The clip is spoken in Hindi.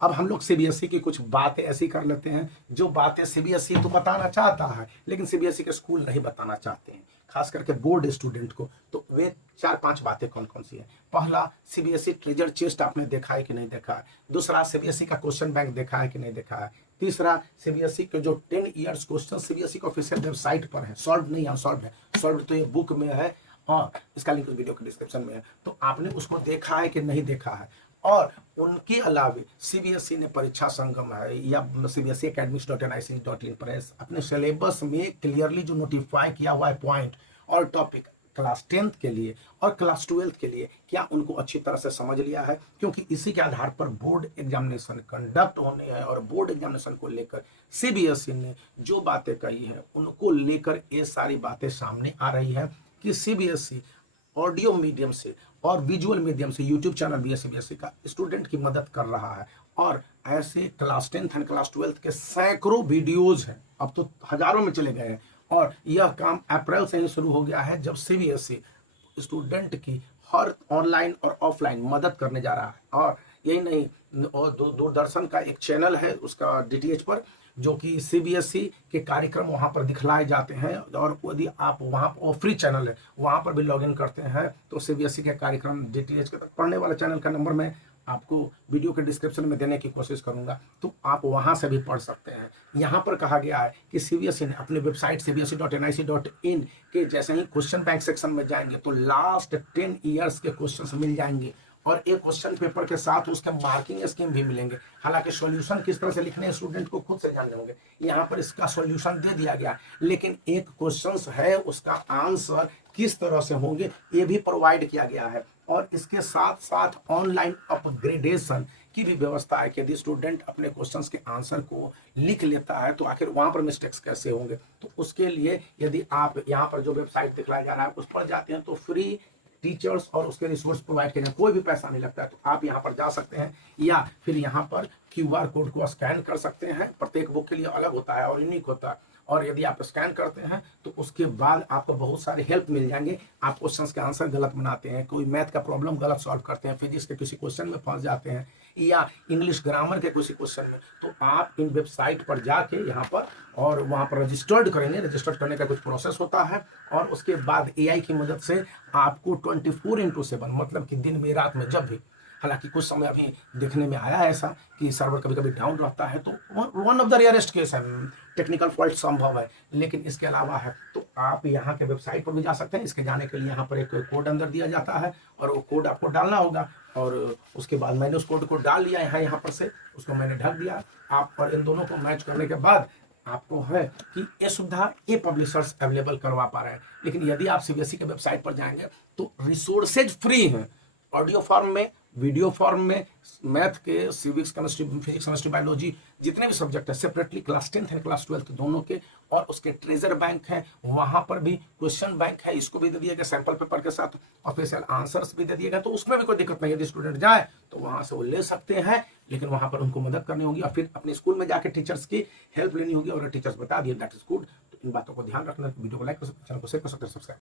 अब हम लोग सीबीएसई की कुछ बातें ऐसी कर लेते हैं जो बातें सीबीएसई तो बताना चाहता है लेकिन सीबीएसई के स्कूल नहीं बताना चाहते हैं, खास करके बोर्ड स्टूडेंट को। तो वे 4-5 बातें कौन कौन सी है। पहला, सीबीएसई ट्रेजर चेस्ट आपने देखा है कि नहीं देखा है। दूसरा, सीबीएसई का क्वेश्चन बैंक देखा है कि नहीं देखा है। तीसरा, सीबीएसई के जो 10 ईयर्स क्वेश्चन सीबीएसई के ऑफिशियल वेबसाइट पर है, सॉल्व नहीं अनसॉल्व है। सॉल्व तो ये बुक में है, हाँ, इसका लिंक वीडियो के डिस्क्रिप्शन में है, तो आपने उसको देखा है कि नहीं देखा है। और उनके अलावे सीबीएसई ने परीक्षा संगम है या सीबीएसई academics.nic.in प्रेस अपने सिलेबस में क्लियरली जो नोटिफाई किया हुआ है पॉइंट और टॉपिक क्लास 10th के लिए और क्लास 12th के लिए, क्या उनको अच्छी तरह से समझ लिया है? क्योंकि इसी के आधार पर बोर्ड एग्जामिनेशन कंडक्ट होने हैं और बोर्ड एग्जामिनेशन को लेकर सीबीएसई ने जो बातें कही है उनको लेकर ये सारी बातें सामने आ रही है कि सीबीएसई ऑडियो मीडियम से और विजुअल मीडियम से यूट्यूब चैनल भी सीबीएसई का स्टूडेंट की मदद कर रहा है। और ऐसे class 10th and class 12th के सैकड़ों वीडियोज हैं, अब तो हजारों में चले गए हैं। और यह काम अप्रैल से ही शुरू हो गया है, जब सीबीएसई स्टूडेंट की हर ऑनलाइन और ऑफलाइन मदद करने जा रहा है। और यही नहीं, और दूरदर्शन का एक चैनल है उसका डीटीएच पर, जो कि सीबीएसई के कार्यक्रम वहां पर दिखलाए जाते हैं। और यदि आप वहां पर, फ्री चैनल है, वहां पर भी लॉगिन करते हैं तो सीबीएसई के कार्यक्रम डीटीएच के तक पढ़ने वाले चैनल का नंबर मैं आपको वीडियो के डिस्क्रिप्शन में देने की कोशिश करूंगा, तो आप वहां से भी पढ़ सकते हैं। यहाँ पर कहा गया है कि सीबीएसई ने अपने वेबसाइट cbse.nic.in के जैसे ही क्वेश्चन बैंक सेक्शन में जाएंगे तो लास्ट 10 ईयर्स के क्वेश्चन मिल जाएंगे और एक क्वेश्चन पेपर के साथ उसके मार्किंग स्कीम भी मिलेंगे। हालांकि सॉल्यूशन किस तरह से लिखने हैं स्टूडेंट को खुद से जानने होंगे, यहाँ पर इसका सॉल्यूशन दे दिया गया, लेकिन एक क्वेश्चन है उसका आंसर किस तरह से होंगे ये भी प्रोवाइड किया गया है। और इसके साथ साथ ऑनलाइन अपग्रेडेशन की भी व्यवस्था है कि यदि स्टूडेंट अपने क्वेश्चंस के आंसर को लिख लेता है तो आखिर वहां पर मिस्टेक्स कैसे होंगे। तो उसके लिए यदि आप यहाँ पर जो वेबसाइट दिखलाया जा रहा है उस पर जाते हैं तो फ्री टीचर्स और उसके रिसोर्स प्रोवाइड किए, कोई भी पैसा नहीं लगता है। तो आप यहाँ पर जा सकते हैं या फिर यहाँ पर क्यूआर कोड को स्कैन कर सकते हैं, प्रत्येक बुक के लिए अलग होता है और यूनिक होता है। और यदि आप स्कैन करते हैं तो उसके बाद आपको बहुत सारे हेल्प मिल जाएंगे। आप क्वेश्चंस के आंसर गलत बनाते हैं, कोई मैथ का प्रॉब्लम गलत सॉल्व करते हैं, फिजिक्स के किसी क्वेश्चन में फंस जाते हैं या इंग्लिश ग्रामर के किसी क्वेश्चन में, तो आप इन वेबसाइट पर जाके यहाँ पर और वहाँ पर रजिस्टर्ड करेंगे। रजिस्टर्ड करने का कुछ प्रोसेस होता है और उसके बाद एआई की मदद से आपको 24x7 मतलब कि दिन में रात में जब भी, हालांकि कुछ समय अभी देखने में आया है ऐसा कि सर्वर कभी कभी डाउन रहता है, तो one of the rarest case है, टेक्निकल फॉल्ट संभव है, लेकिन इसके अलावा है तो आप यहाँ के वेबसाइट पर भी जा सकते हैं। इसके जाने के लिए यहाँ पर एक कोड अंदर दिया जाता है और वो कोड आपको डालना होगा। और उसके बाद मैंने उस कोड को डाल लिया यहाँ पर से, उसको मैंने ढक दिया। आप और इन दोनों को मैच करने के बाद आपको है कि ये सुविधा ये पब्लिशर्स अवेलेबल करवा पा रहे हैं। लेकिन यदि आप सीबीएसई के वेबसाइट पर जाएंगे तो रिसोर्सेज फ्री हैं, ऑडियो फॉर्म में, वीडियो फॉर्म में, मैथ के, civics, chemistry, physics, chemistry, biology, जितने भी सब्जेक्ट है सेपरेटली क्लास 10th है क्लास 12th दोनों के। और उसके ट्रेजर बैंक है, वहां पर भी क्वेश्चन बैंक है, इसको भी दे दिएगा सैंपल पेपर के साथ, ऑफिशियल आंसर्स भी दे दिएगा। तो उसमें भी कोई दिक्कत नहीं, यदि स्टूडेंट जाए तो वहां से वो ले सकते हैं, लेकिन वहां पर उनको मदद करनी होगी और फिर अपने स्कूल में जाकर टीचर्स की हेल्प लेनी होगी। और टीचर्स बता दिए दैट इज गुड। तो इन बातों को ध्यान रखना, वीडियो को लाइक कर सकते हैं, चैनल को शेयर कर सकते हैं, सब्सक्राइब